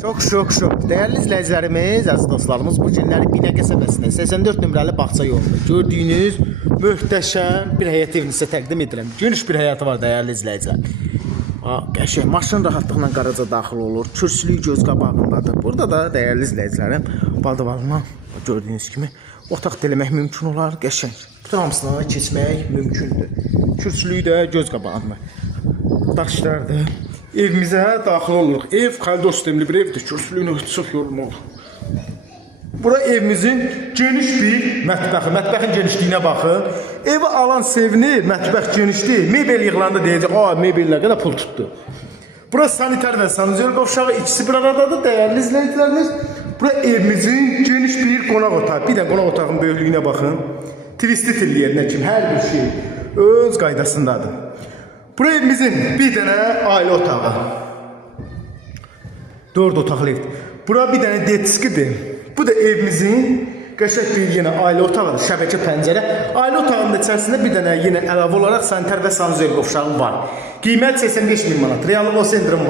Çok. Değerli izleyicilerimiz, aziz dostlarımız, bu günləri Binə qəsəbəsində 84 nömrəli bağça yolunda gördüyünüz möhtəşəm bir həyət evini sizə təqdim edirəm. Geniş bir həyatı var değerli izleyiciler. Qəşəng maşın rahatlıqla qaraca daxil olur. Kürsülük göz qabağındadır. Burada da değerli izleyicilerim, baldavalına gördüyünüz kimi otaq eləmək mümkün olar. Qəşəng. Bütün hamısına keçmək mümkündür. Kürsülüyü də göz qabağında. Daşlardır. Evimizə daxil oluruq. Ev koridor sistemli bir evdir. Kürsülüyünə çox yorulma olur. Bura evimizin geniş bir mətbəxi. Mətbəxin genişliyinə baxın. Evi alan sevinir, mətbəx genişdir. Mebel yığılanda deyəcək, mebellər qədər pul tutdu. Bura sanitar və sanitariya qovşağı ikisi bir aradadır değerli izleyicilerimiz. Bura evimizin geniş bir qonaq otağı. Bir də qonaq otağının böyüklüyünə baxın. Twisted yerinə kimi hər bir şey öz qaydasındadır. Bura evimizin bir dənə ailə otağı. 4 otaqlı evdir. Bura bir dənə detskidir. Bu da evimizin qəşəng bir yenə ailə otağıdır. Şəbəkə pəncərə. Ailə otağının içərisində bir dənə yenə əlavə olaraq sanitar və sanitariya qovşağı var. Qiymət 85 min manat. Real olsa indirim var.